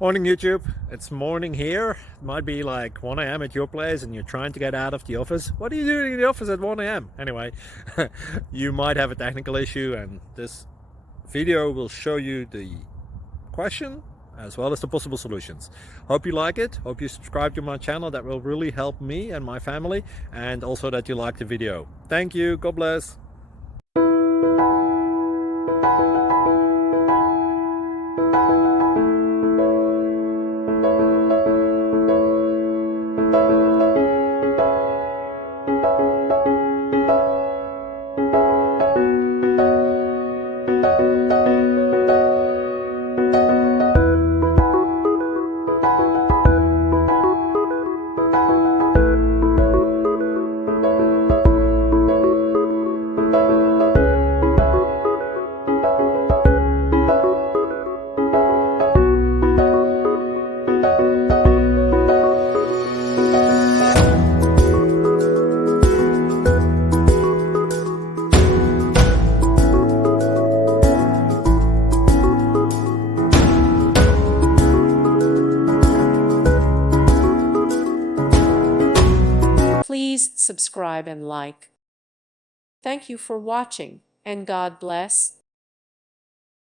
Morning YouTube, it's morning here. It might be like 1 a.m. at your place and you're trying to get out of the office. What are you doing in the office at 1 a.m.? Anyway, you might have a technical issue and this video will show you the question as well as the possible solutions. Hope you like it, hope you subscribe to my channel. That will really help me and my family, and also that you like the video. Thank you, God bless. Please subscribe and like. Thank you for watching, and God bless.